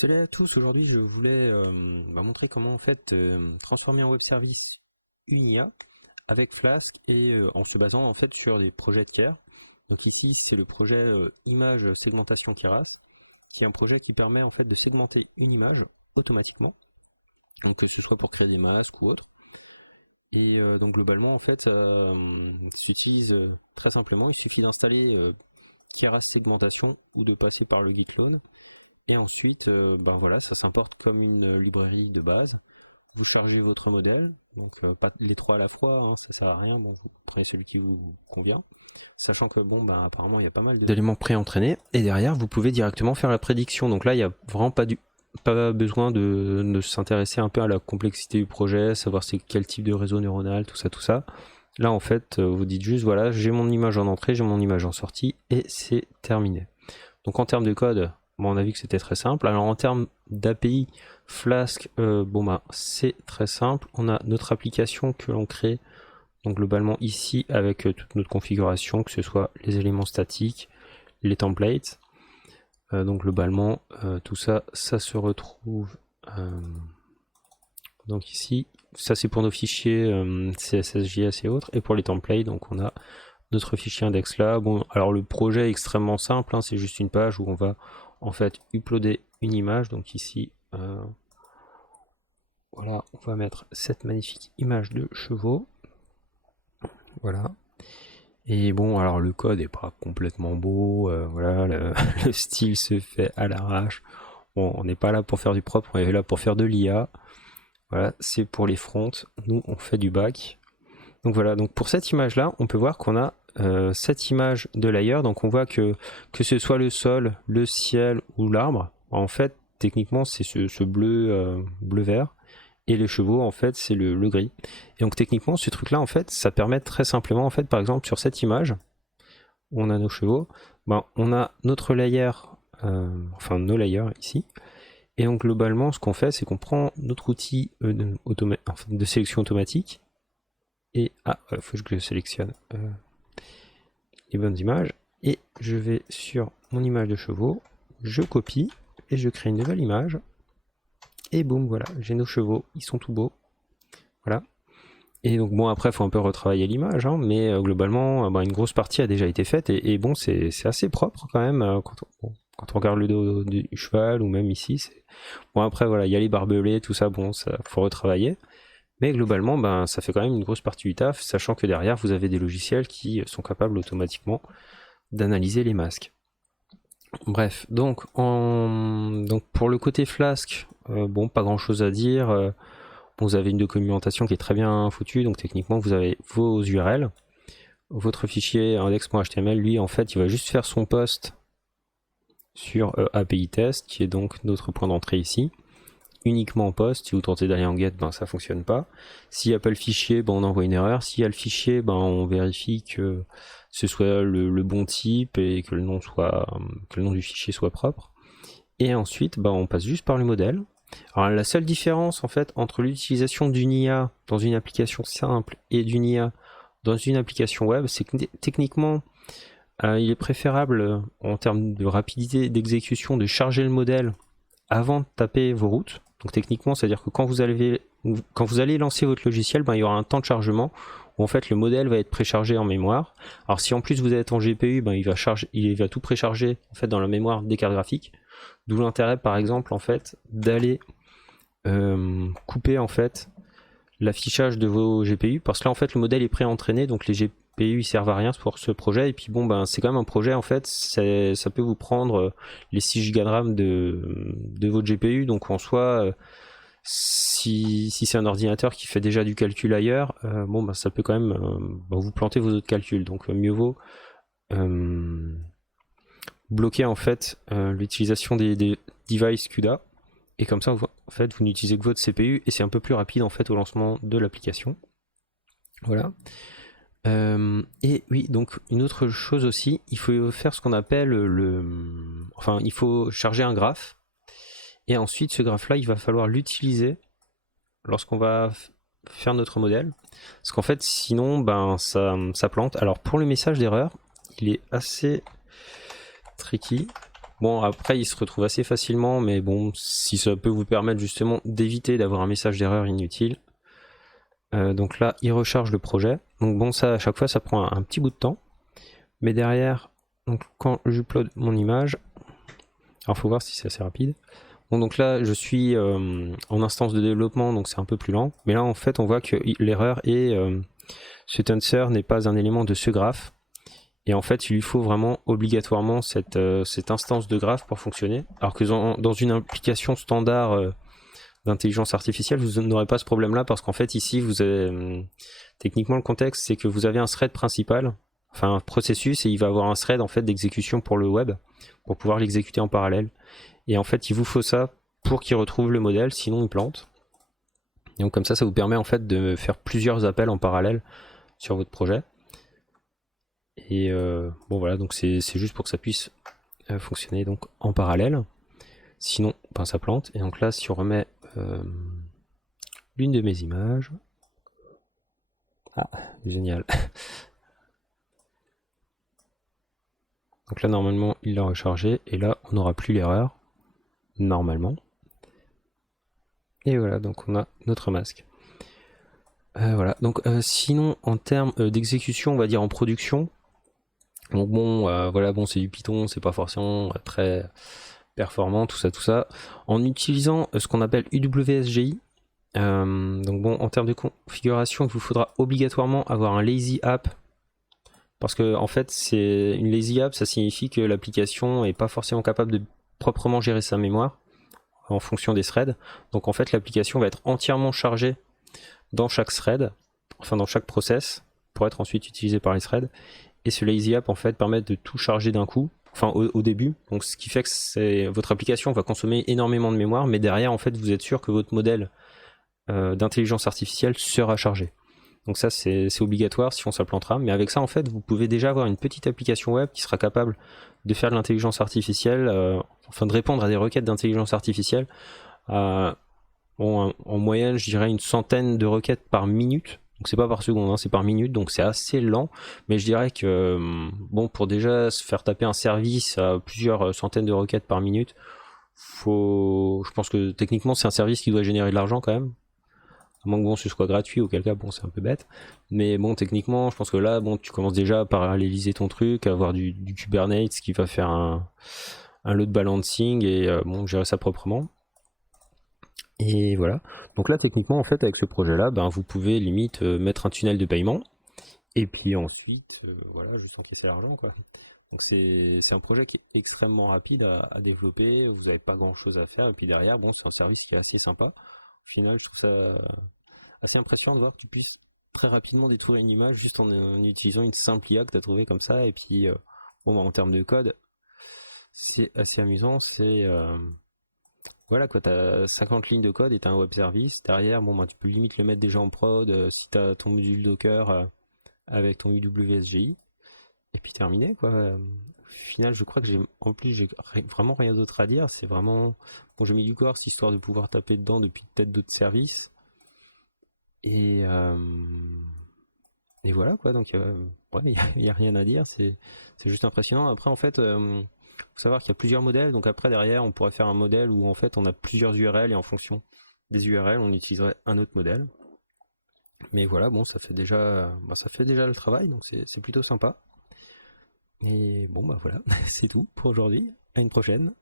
Salut à tous, aujourd'hui je voulais montrer comment en fait transformer un web service une IA avec Flask et en se basant en fait sur des projets tiers. Donc ici c'est le projet image segmentation Keras, qui est un projet qui permet en fait de segmenter une image automatiquement, donc que ce soit pour créer des masques ou autre. Et donc globalement en fait s'utilise très simplement, il suffit d'installer Keras segmentation ou de passer par le git clone. Et ensuite, voilà, ça s'importe comme une librairie de base. Vous chargez votre modèle, donc pas les trois à la fois, hein, ça sert à rien. Bon, vous prenez celui qui vous convient, sachant que apparemment il y a pas mal d'éléments pré-entraînés. Et derrière, vous pouvez directement faire la prédiction. Donc là, il n'y a vraiment pas besoin de s'intéresser un peu à la complexité du projet, savoir c'est quel type de réseau neuronal, tout ça, tout ça. Là, en fait, vous dites juste voilà, j'ai mon image en entrée, j'ai mon image en sortie, et c'est terminé. Donc en termes de code, on a vu que c'était très simple. Alors en termes d'API, Flask, c'est très simple. On a notre application que l'on crée, donc globalement ici avec toute notre configuration, que ce soit les éléments statiques, les templates. Donc globalement, tout ça, ça se retrouve donc ici. Ça c'est pour nos fichiers CSS, JS et autres. Et pour les templates, donc on a notre fichier index là. Bon, alors le projet est extrêmement simple, hein, c'est juste une page où on va en fait uploader une image. Donc ici, voilà, on va mettre cette magnifique image de chevaux. Voilà. Et bon, alors le code est pas complètement beau, voilà, le style se fait à l'arrache. Bon, on n'est pas là pour faire du propre, on est là pour faire de l'IA. Voilà, c'est pour les fronts. Nous, on fait du back. Donc voilà, donc pour cette image-là, on peut voir qu'on a cette image de layer. Donc on voit que ce soit le sol, le ciel ou l'arbre, en fait, techniquement, c'est ce bleu, bleu-vert. Et les chevaux, en fait, c'est le gris. Et donc techniquement, ce truc-là, en fait, ça permet très simplement, en fait, par exemple, sur cette image, où on a nos chevaux, on a notre layer, enfin nos layers ici. Et donc globalement, ce qu'on fait, c'est qu'on prend notre outil de sélection automatique. Et faut que je sélectionne les bonnes images. Et je vais sur mon image de chevaux, je copie et je crée une nouvelle image. Et boum, voilà, j'ai nos chevaux, ils sont tout beaux. Voilà. Et donc bon, après, il faut un peu retravailler l'image, hein, mais globalement, une grosse partie a déjà été faite. Et bon, c'est assez propre quand même quand on regarde le dos du cheval ou même ici. Bon, après, voilà, il y a les barbelés, tout ça, bon, ça faut retravailler. Mais globalement, ça fait quand même une grosse partie du taf, sachant que derrière, vous avez des logiciels qui sont capables automatiquement d'analyser les masques. Bref, donc pour le côté Flask, pas grand chose à dire. Vous avez une documentation qui est très bien foutue, donc techniquement, vous avez vos URL. Votre fichier index.html, lui, en fait, il va juste faire son post sur API test, qui est donc notre point d'entrée ici. Uniquement en post, si vous tentez d'aller en get, ça fonctionne pas. S'il n'y a pas le fichier, on envoie une erreur. S'il y a le fichier, on vérifie que ce soit le bon type et que le nom du fichier soit propre. Et ensuite, on passe juste par le modèle. Alors la seule différence en fait entre l'utilisation d'une IA dans une application simple et d'une IA dans une application web, c'est que techniquement, il est préférable en termes de rapidité d'exécution de charger le modèle avant de taper vos routes. Donc techniquement, c'est-à-dire que quand vous allez lancer votre logiciel, il y aura un temps de chargement où en fait le modèle va être préchargé en mémoire. Alors si en plus vous êtes en GPU, il va tout précharger en fait dans la mémoire des cartes graphiques. D'où l'intérêt par exemple en fait d'aller couper en fait l'affichage de vos GPU, parce que là en fait le modèle est pré-entraîné, donc les GPU ils servent à rien pour ce projet. Et puis c'est quand même un projet en fait, ça peut vous prendre les 6 Go de RAM de votre GPU, donc en soi si c'est un ordinateur qui fait déjà du calcul ailleurs, ça peut quand même vous planter vos autres calculs. Donc mieux vaut bloquer en fait l'utilisation des devices CUDA, et comme ça en fait vous n'utilisez que votre CPU et c'est un peu plus rapide en fait au lancement de l'application. Voilà. Et oui, donc une autre chose aussi, il faut faire ce qu'on appelle il faut charger un graphe, et ensuite ce graphe là il va falloir l'utiliser lorsqu'on va faire notre modèle, parce qu'en fait sinon ça plante. Alors pour le message d'erreur, il est assez tricky. Bon, après, il se retrouve assez facilement, mais bon, si ça peut vous permettre justement d'éviter d'avoir un message d'erreur inutile. Donc là, il recharge le projet. Donc bon, ça, à chaque fois, ça prend un petit bout de temps. Mais derrière, donc quand j'upload mon image, alors faut voir si c'est assez rapide. Bon, donc là, je suis en instance de développement, donc c'est un peu plus lent. Mais là, en fait, on voit que l'erreur est ce tensor n'est pas un élément de ce graphe. Et en fait, il lui faut vraiment obligatoirement cette instance de graphe pour fonctionner. Alors que dans une application standard d'intelligence artificielle, vous n'aurez pas ce problème-là parce qu'en fait, ici, vous avez, techniquement, le contexte, c'est que vous avez un thread principal, enfin un processus, et il va avoir un thread en fait d'exécution pour le web, pour pouvoir l'exécuter en parallèle. Et en fait, il vous faut ça pour qu'il retrouve le modèle, sinon il plante. Et donc comme ça vous permet en fait de faire plusieurs appels en parallèle sur votre projet. Et bon voilà, donc c'est juste pour que ça puisse fonctionner donc en parallèle. Sinon, ben, ça plante. Et donc là, si on remet l'une de mes images. Ah, génial. Donc là, normalement, il l'a rechargé. Et là, on n'aura plus l'erreur. Normalement. Et voilà, donc on a notre masque. Voilà, donc sinon, en termes d'exécution, on va dire en production. Donc bon, voilà, bon, c'est du Python, c'est pas forcément très performant, tout ça. En utilisant ce qu'on appelle UWSGI, donc bon, en termes de configuration, il vous faudra obligatoirement avoir un lazy app, parce que en fait, c'est une lazy app, ça signifie que l'application est pas forcément capable de proprement gérer sa mémoire en fonction des threads. Donc en fait, l'application va être entièrement chargée dans chaque thread, enfin dans chaque process, pour être ensuite utilisée par les threads. Et ce lazy app en fait permet de tout charger d'un coup, enfin au début. Donc ce qui fait que votre application va consommer énormément de mémoire, mais derrière en fait vous êtes sûr que votre modèle d'intelligence artificielle sera chargé. Donc ça c'est obligatoire, si on s'implantera. Mais avec ça en fait vous pouvez déjà avoir une petite application web qui sera capable de faire de l'intelligence artificielle, enfin de répondre à des requêtes d'intelligence artificielle. Bon, en moyenne je dirais une centaine de requêtes par minute. Donc c'est pas par seconde, hein, c'est par minute, donc c'est assez lent. Mais je dirais que bon, pour déjà se faire taper un service à plusieurs centaines de requêtes par minute, je pense que techniquement c'est un service qui doit générer de l'argent quand même. À moins que bon, ce soit gratuit, auquel cas bon c'est un peu bête. Mais bon, techniquement, je pense que là, bon, tu commences déjà à paralléliser ton truc, à avoir du Kubernetes qui va faire un load balancing et bon, gérer ça proprement. Et voilà. Donc là, techniquement, en fait, avec ce projet-là, ben, vous pouvez limite mettre un tunnel de paiement et puis ensuite, voilà, juste encaisser l'argent, quoi. Donc c'est un projet qui est extrêmement rapide à développer. Vous n'avez pas grand-chose à faire. Et puis derrière, bon, c'est un service qui est assez sympa. Au final, je trouve ça assez impressionnant de voir que tu puisses très rapidement détruire une image juste en utilisant une simple IA que tu as trouvé comme ça. Et puis, bon, bah, en termes de code, c'est assez amusant. C'est voilà quoi, t'as 50 lignes de code et t'as un web service. Derrière, bon bah tu peux limite le mettre déjà en prod si t'as ton module Docker avec ton UWSGI. Et puis terminé quoi. Au final, je crois que j'ai vraiment rien d'autre à dire. C'est vraiment bon, j'ai mis du Corse histoire de pouvoir taper dedans depuis peut-être d'autres services. Et et voilà quoi. Donc ouais, il y a rien à dire. C'est juste impressionnant. Après en fait. Faut savoir qu'il y a plusieurs modèles, donc après derrière on pourrait faire un modèle où en fait on a plusieurs URL et en fonction des URL on utiliserait un autre modèle. Mais voilà, bon ça fait déjà le travail, donc c'est plutôt sympa. Et bon bah voilà, c'est tout pour aujourd'hui. À une prochaine.